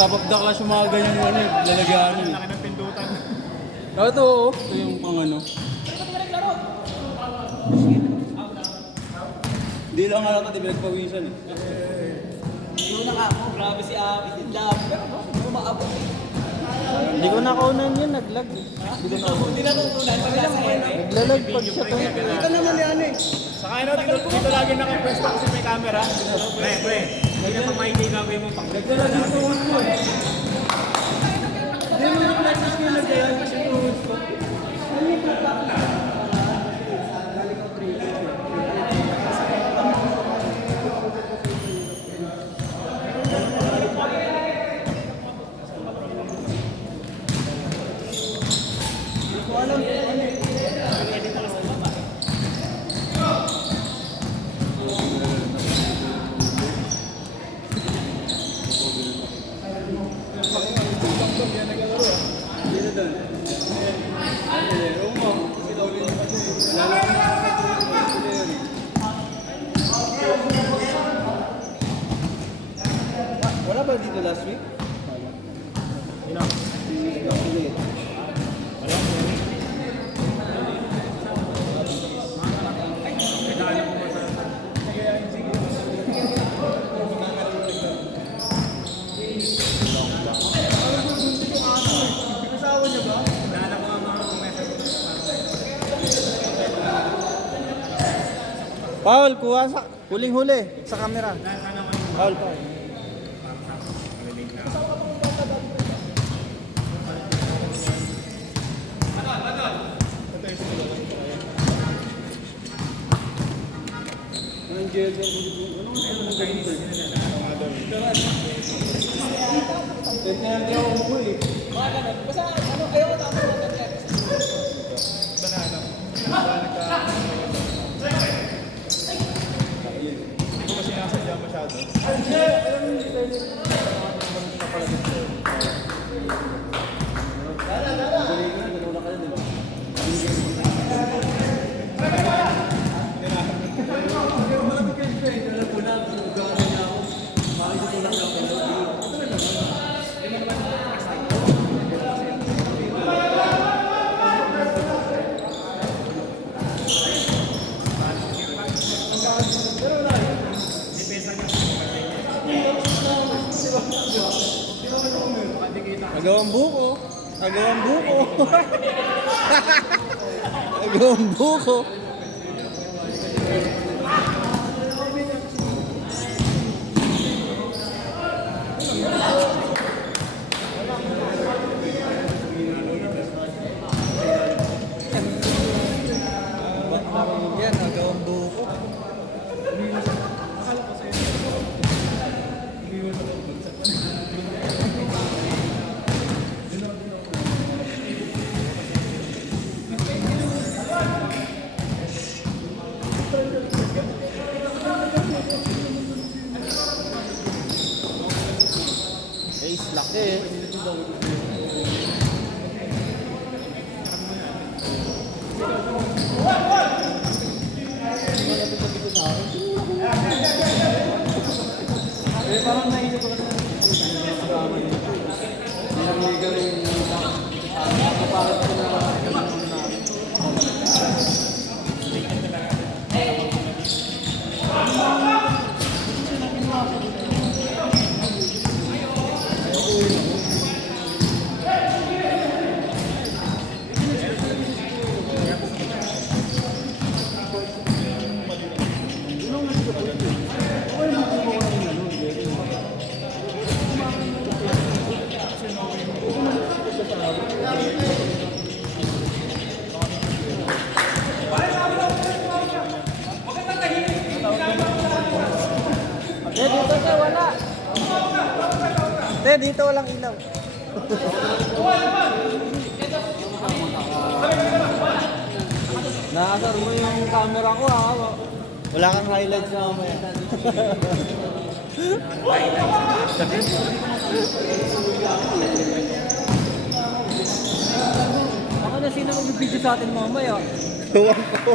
Tapagdaklas yung mga ganyan ano eh, lalagyan. Laki ng pindutan. Ito yung pang ano. Hindi lang halata, di pinagpawisan eh. Yung ako, grabe si Abi, yung love. Pero umaabot eh. Hindi ko nakaunan yun, naglag. Hindi ko nakaunan. Hindi na tutunan pag nasa ere. Naglalag pag siya to. Ito naman yan eh. Saka ano, dito lagi nakapwesto kasi may camera. Pre. Hindi na pamahingi gagawin mo pang Nagdala dito ko eh. Hindi mo yung flexes ko yung nagdayan kasi tuhod ko. Wala ba dito last week? Sino? Paul, kuha sa huling-huli sa camera. Paul. Anong jail dyan? Anong ganito? Hindi ako umupo eh. Mga ganun. Basta ano, ayaw na ako mga ganyan. Hindi ko kasi nasadya masyado. Agawang buko. Agawang buko. Agawang buko. Yan, agawang buko. Ace, laki eh. Eh, parang naisip ko kasi drama nito. Niligal yung nakaparat ko na ganun na. Dito te, wala. Te, dito walang ilaw. Naasar mo yung camera ko ha. Wala kang highlights na mamaya. Ako na sino mag-video sa atin mamaya. Tuwang ko.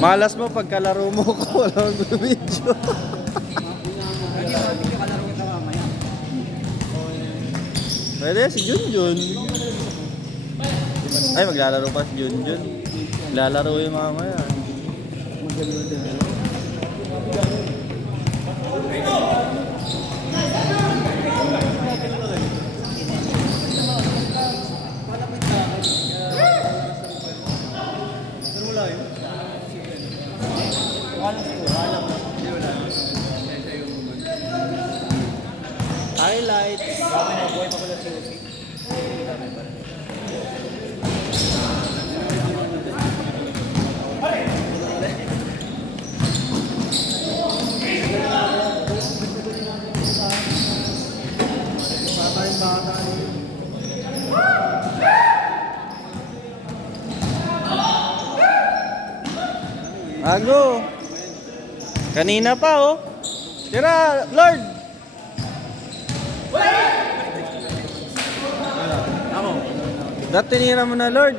Malas mo pagkalaro mo ko, walang video. Hindi mo hindi ka laro kita mamaya. Pwede si Junjun. Ay, maglalaro pa si Junjun. Lalaro yung mamaya. Highlights. Ago. Kanina pa oh. Tira, Lord. Dati tinira mo na, Lord.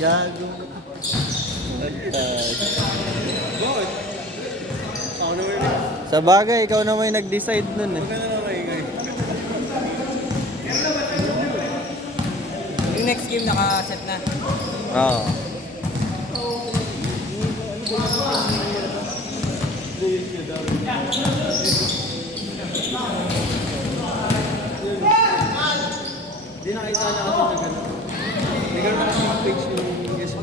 Gago. Sa bagay, ikaw na may nag-decide nun eh. Yung next game naka-set na. Oo. Hindi nakita na ako na gano'n. Hindi ka nakasing page yung yes mo.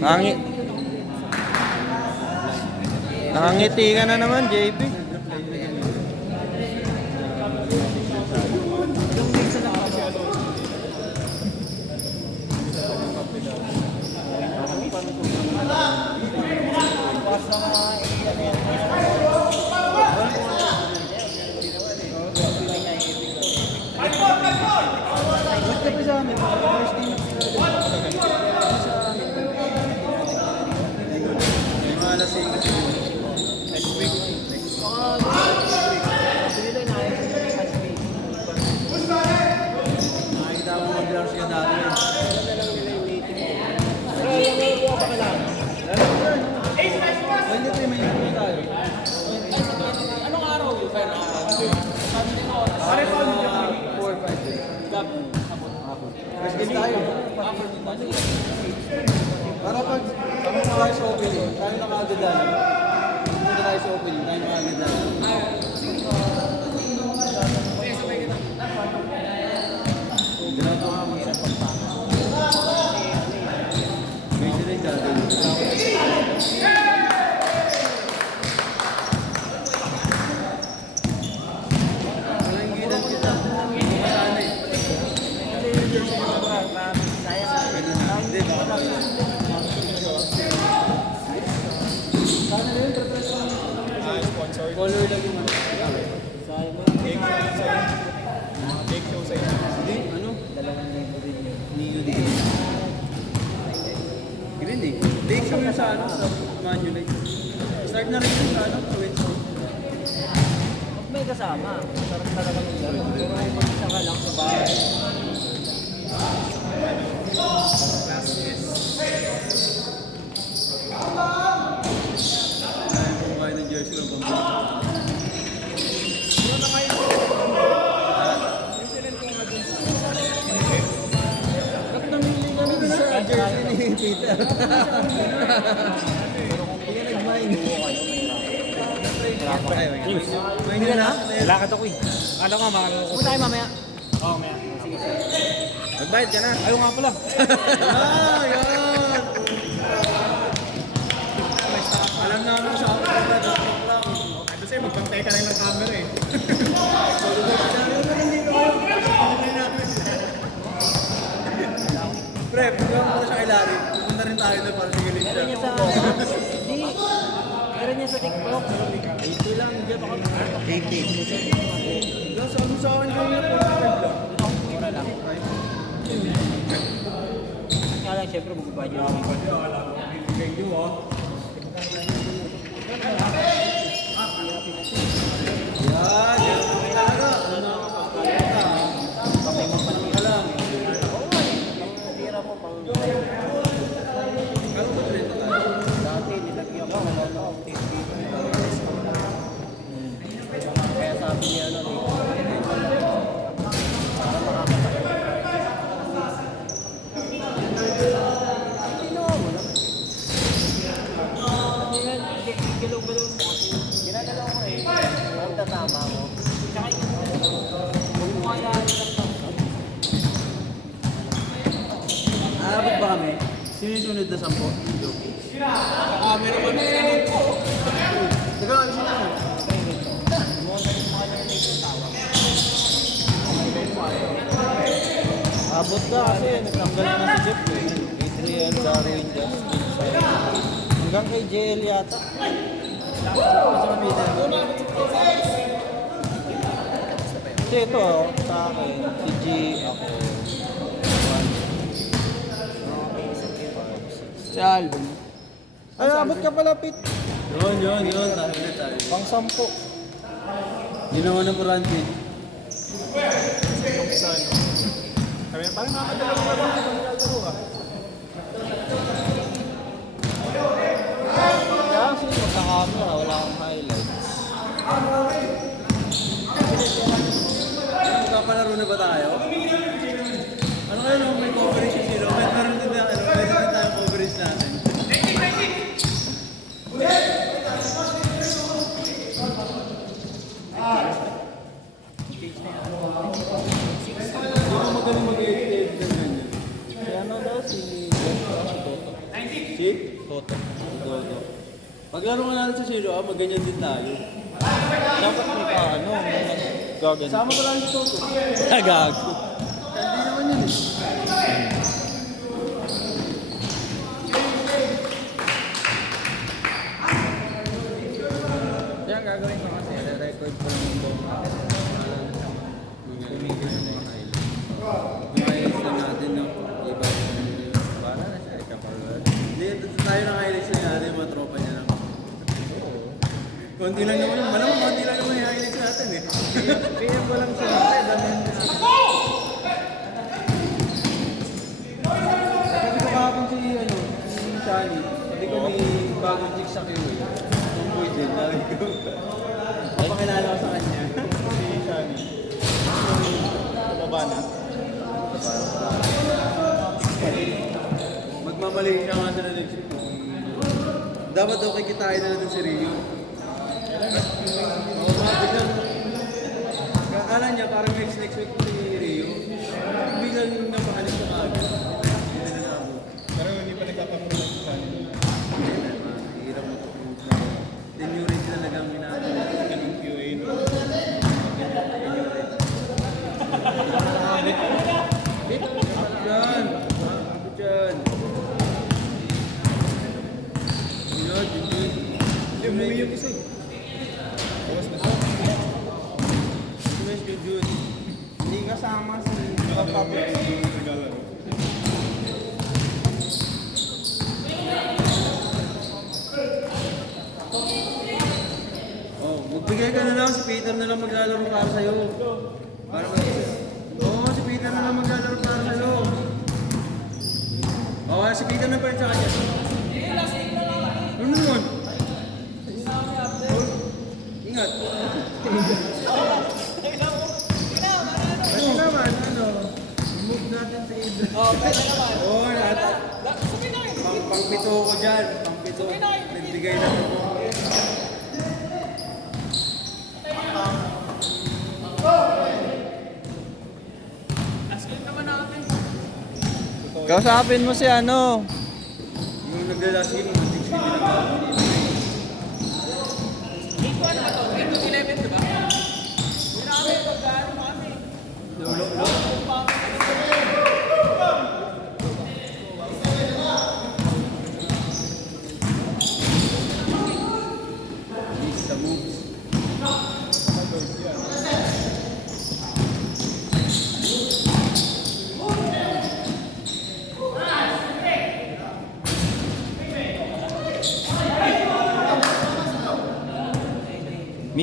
Nakangiti ka na naman, JP. Yung next na naka-set. Nakita mo mag-laro siya dati. Pwede tayo may naman tayo. Anong araw yun? Pare pa ulit yung 4-5 eh. First game tayo. Para pag kami na tayo sa opening, tayo nakagadalan. Pumunta tayo sa opening, tayo nakagadalan. Ginagawa mo sa pagpapang. May sila yung gagawin. Walang ginan kita. Masana eh. Hindi ba? Sana rin, preference lang. Color lang yung ano. Cake show sa inyo. Hindi, ano? 2,000 din yun. Niyo din. Green eh. Take show yun sa ano, sa Manulite. Start na rin yun sa ano, Twins. May kasama. Sarap talaga ng laro. Pero ay mag-isa ka lang sa bahay. Dahil kumukain ng jersey lang pang jersey ni Peter. Hindi ka nag-mind. May nga na? Lakad ako eh. Ano ka, makakala ko. Punta tayo mamaya. Oo, maya. Magbayad ka na. Ayaw nga pala. Ah, yan! Alam namin sa ako na joke lang. Kasi magpantay ka na ng camera eh. Pre, pumunta mo siya kay Larry. Pupunta rin tayo doon para sigilin siya. Meron niya sa... Hindi. Meron niya sa TikTok. 80 lang. Hindi pa kami. 80. sabi sa akin kanina, 45 lang. Mura lang. Kaya lang, syempre, magbabadyo ako. Bigay nyo, oh. Yan, yan ang talaga. Ano na kapagkalita? Pang ka lang. Pira mo, pang... Kalo ba 30 tayo? Dati, nilagyan ko, wala na ako. Kaya sabi niya, ano, para makakasakit. Ginawa mo naman. Hindi, galaw-galaw mo kasi. Ginagalaw ko eh. Ang tatama mo. Tsaka yung mukha na lang ng Aabot ba kami? Sinisunod na 10? Kami naman sinunod ko. Nagkakalis na lang. Abot na kasi, nagtanggal na si Jeff. Adriel, Darwin, Justin, hanggang kay JL yata. Kasi ito, sa akin, si G, ako, 1, Si Alvin. ay, abot ka pala, Pete. Yun. Tayo ulit tayo. Pang 10. Ginawa na po ranking. Kami, parang nakakadalawa na lang kung nilalaro ka. Kaya kasi magka-camera, wala akong highlights. Magkapalaro na ba tayo? Ano kayo no? May coverage si Zero. Meron din na ano, meron din tayong coverage natin. Hindi ko magaling mag-edit ng ganyan. Si ano daw, si Jeff, si Toto. Si? Toto. Toto. Paglaro nga natin sa Zero, maganyan din tayo. Dapat may pa, ano, gagan. Sama ko lang si Toto. Gago. Hindi naman yun eh. Yan, gagawin ko kasi, re-record ko lang yung buong tumigil na yung highlight. Ayos na natin, no? Iba para na siya, kapag Hindi, tayo na highlights na natin, yung mga tropa niya lang. Konti lang naman, malamang konti lang naman yung highlights natin eh. PM ko lang siya, ay, dami na. Kasi ko kahapon si, si Shani, sabi ko may bagong chick sa QA. Tumboy din, sabi ko. Papakilala ko sa kanya. Si Shani. Baba na. Magmamali siya nga sila din. Dapat daw kikitain na natin si Rio. Oo, biglang... Akala niya parang next week si Rio. Biglang napakalis na kagad. Hindi na nabo. Pero hindi pa nagkakaroon ng sa akin. Hirap matutulog na. Tenurage na nagamit natin. Ganun QA, no? Diyan! Ako dyan! Yun. Hindi, umuwi yung isa. Bawas na siya. Yun. Hindi kasama si Papa. Naglalaro. Oh, magbigay ka na lang. Si Peter na lang maglalaro para sa'yo. Para Oo, si Peter na lang maglalaro para sa'yo. Oo, si Peter na pa rin sa kanya. Ano naman? Ingat. Pwede naman, ano? Move natin sa Idra. Oo, pwede naman. Oo, lahat. Pangpito ko dyan. Pangpito. Nagbigay na ako. Kausapin mo si ano. Yung naglalasing, mag-6 na ako. Sa moves.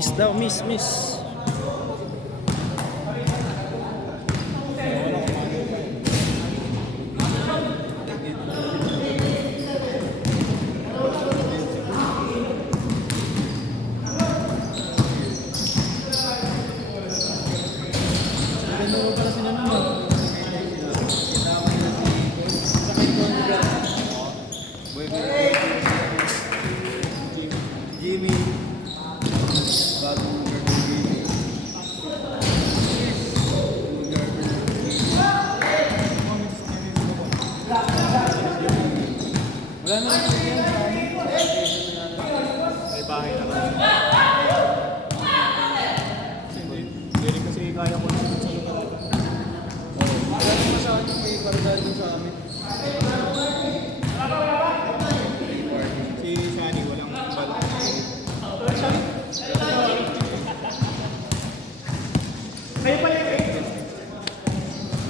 Miss daw, miss. Jimmy. Bagong lugar ng Jimmy. Lugar ng Jimmy. Wala na lang yan. May bahay na lang. Hindi rin kasi kaya ko na sa lugar. Wala naman sa akin may karudahan dun sa amin. Si Shani walang bala. Kayo pala yung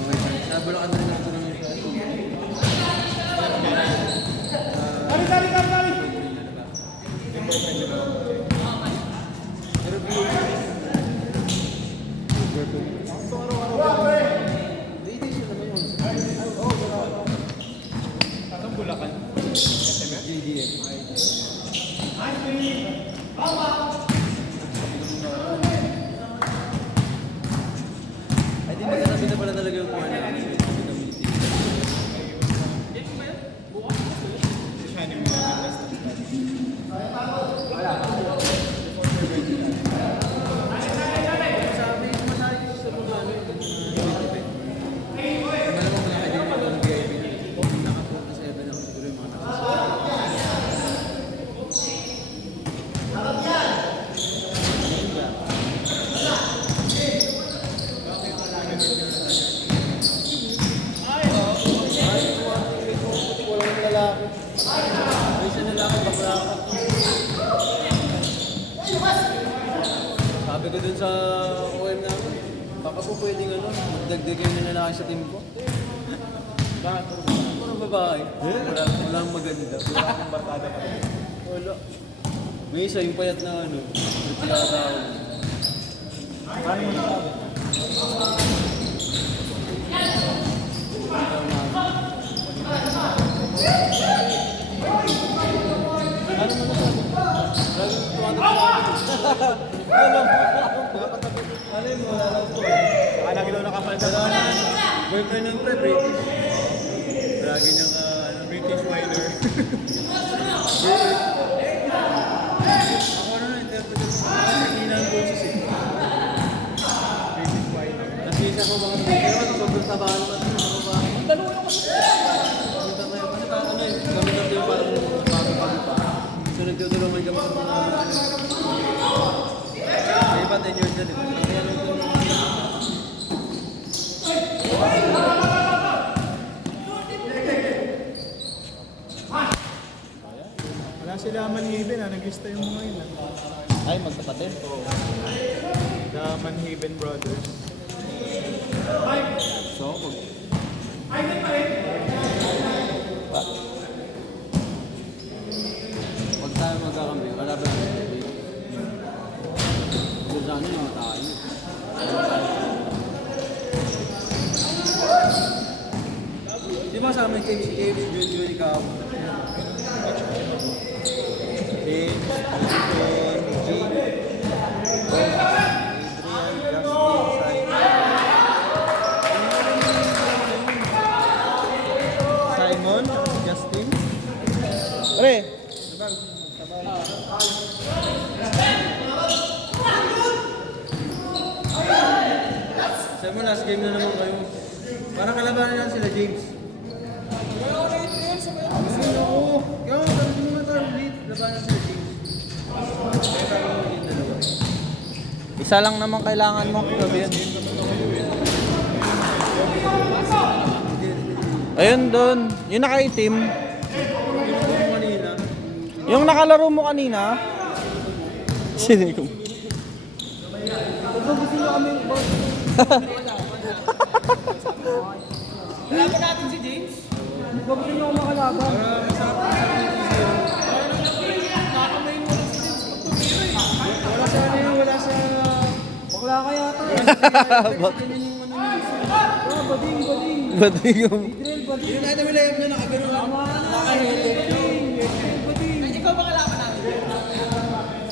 Okay, nabulakan na rin ako ng Tari! Pero Ang Bulacan. JDM. Ay, di maganda sila pala talaga yung kuha namin. Si Shani may nag-last. Sabi, masaya sa mga ano yung malamang mga kaibigan ko ng VIP na naka-47 ako siguro yung mga nakasasama. Walang lalaki. May isa lalaki bakla. Sabi ko dun sa OM namin, baka po pwedeng magdagdagan na lalaki sa team ko. Bakit? Mga babae. Walang maganda. Wala akong barkada pa. Wala. May isa yung payat na nagpilakatawa. Paano mo nasabi? Ano mo nasabi? Lagi tumatapos sa akin. Ano mo? Wala lang po. Saka lagi daw nakapalda. Boyfriend ng pre, British. Lagi niyang British Wider. Ako na interpreter ko. Kasi hina ang boses eh. British Wider. Nasisa ko mga pero sobrang taba naman sa mga babae. Ang dalawa naman. Kasi ano eh, kami natin yung parang bago-bago pa. So nagtutulungan kami sa mga may iba 10 years na di ba? Kaya Wala sila Manhaven nag-lista yung mga yun. Ay, magkapatid. The Manhaven Brothers. So, pag tayo magkakampi, wala ba natin? Kung saan yun, mga tayo. Di ba sa amin si Jun, ikaw? Simon, Justin. Pre, Sabi mo, last game na naman kayo. Parang kalabanan lang sila, James. Wala ko na ito yun. Sabi ko, ikaw, sabi mo naman tayo ulit. Labanan sila, James. Kaya sabi mo ulit dalawa. isa lang naman kailangan mo. Sabi yan. Ayun doon. Yung nakaitim. Yung kanina, Yung nakalaro mo kanina. Sino yung... Kalaban natin si James. para masarap ang sarap ng 2-0. Nakakamain mo lang si James pag tumira eh. Wala sana yung wala Bakla ka yata. Bading. Bading yung... Drill, bading. Yung kahit nila yung nakagano na. Ikaw ba kalaban namin?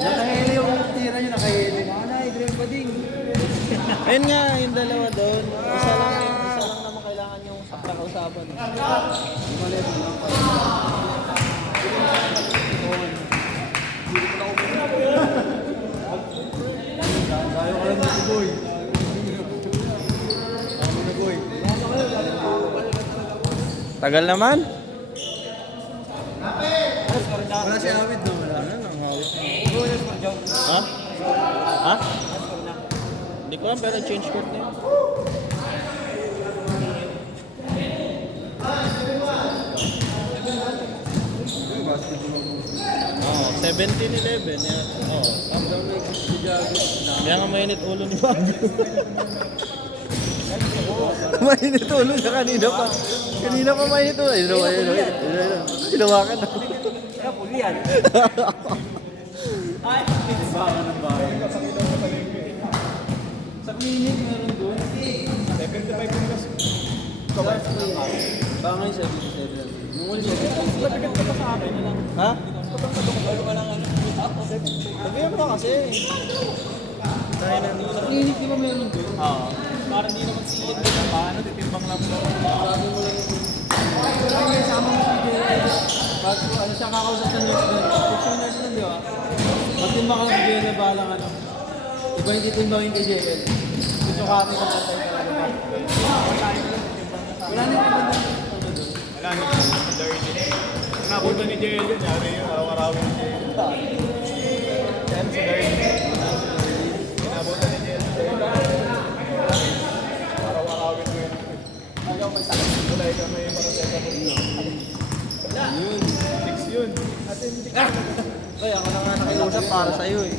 Nakahili yung tira nyo, nakahili. Drill, bading. Ayun nga, yung dalawa doon. Isa lang naman kailangan yung sakta kausapan. Tayo ka lang dito, boy. Tama na, boy. Tagal naman. Wala si Awit, no? Wala. Ha? Ha? Hindi ko alam, pero change court na yun. Oo, 17-11. Yan. Oo. Kaya nga mainit ulo ni Bago. Mainit ulo niya kanina pa. Kanina pa mainit ulo. Ayun. Hinawakan na. Kaya puli yan. Baka ng bahay. Sa clinic, meron doon. 75 yung gas. Baka ngayon 77. Nung uli 77. Lapigat ka pa sa akin na lang. Ha? Sabihan mo na kasi. Sa clinic, di ba meron doon? Oo. Parang hindi naman siyad din ang paano, titimbang lang mo. Sabi mo lang yung... Ay, may sama mo si JL. Bago, ano siya kakausap sa nurse doon. Picture nurse doon, di ba? Magtimba ka lang si JL na bahala ka lang. Iba yung titimbangin kay JL. Gusto ka ating kapatay talaga. Wala na yung ibang doon. Wala na yung dirty. Napunta ni JL yun, yari yun, araw-arawin ni JL. Yan sa dirty. Napunta ni JL sa dirty. Araw-arawin ko yun. Hanggang may sakit. Wala yung may paracetamol. Yun. 6 yun. Ay, ako na nga nakiusap para sa'yo eh.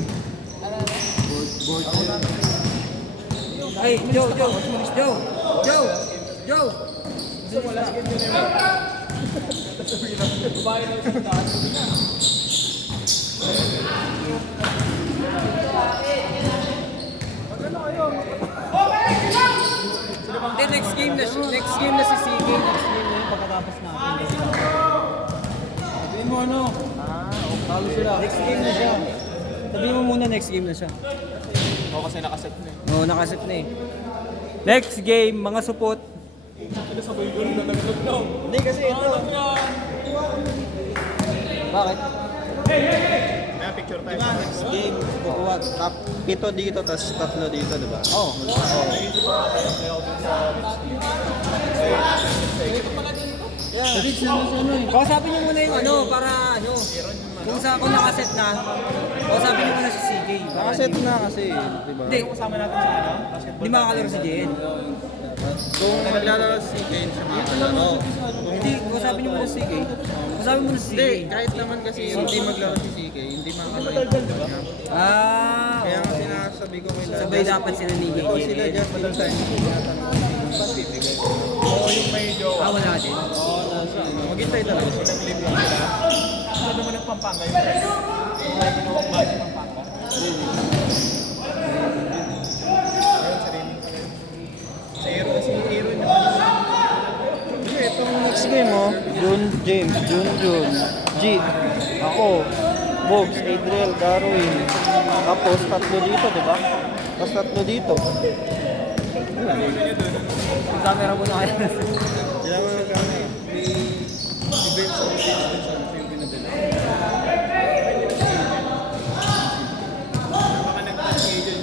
Board yun. Ay, Joe. Gusto mo, last game yun yun. Babae na isang daan. Hindi, next game na si CK. Next game na yung pagkatapos natin. Sabihin mo ano? Talo sila. Next game na siya. Sabihin mo muna next game na siya. Oo, kasi nakaset na eh. Oo, nakaset na eh. Next game, mga supot. Sabay ko rin na nag-lockdown. Hindi kasi ito. Bakit? Kaya picture tayo. Next game, kukuha top 7 dito, tapos 3 dito, di ba? Oo. David, sino eh? Kausapin niyo muna yung ano, para ano. Kung nakaset na, kausapin niyo muna si CK. Nakaset na kasi, di ba? Hindi, Kasama natin sa ano? Basketball. hindi makakalaro si JN. Kung maglalaro si Kane sa mga laro. Hindi, kausapin niyo muna si CK. Kausapin muna si Hindi, CK. kahit naman kasi hindi maglaro si CK, hindi makakalaro. Ah, Kaya nga sinasabi ko kay sabay dapat sila ni JN. Oo, sila just in time. Bibigay. Oo, yung may jowa. Ah, wala din. Maghintay talaga sila. Nag-live lang sila. Ano naman ng Pampanga yun? May ginawang bahay ng Pampanga. Ayun, sa Riming pala yun. Sa Aero, kasi Aero yun. Hindi, itong next game mo, June James, June, G, ako, Bogs, Adriel, Darwin, tapos 3 dito, di ba? Tapos 3 dito. Yung camera mo na kayo. Kaya mo magkano eh. May event sa office dun sa yung pinadala. Mga nag-agent.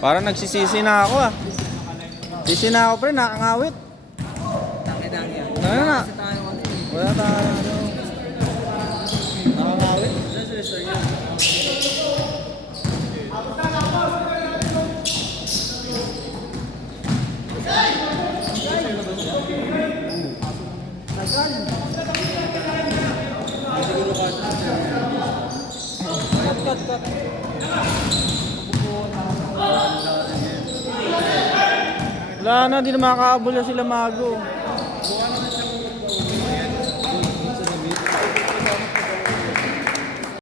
Parang nagsisisi na ako ah. Sisi na ako pre, nakangawit. Tangi-tangi yan. Ano na? Kasi tayo ano eh. Wala tayo ano. Nakangawit. Cut. Wala na, di na makakaabol na sila Mago.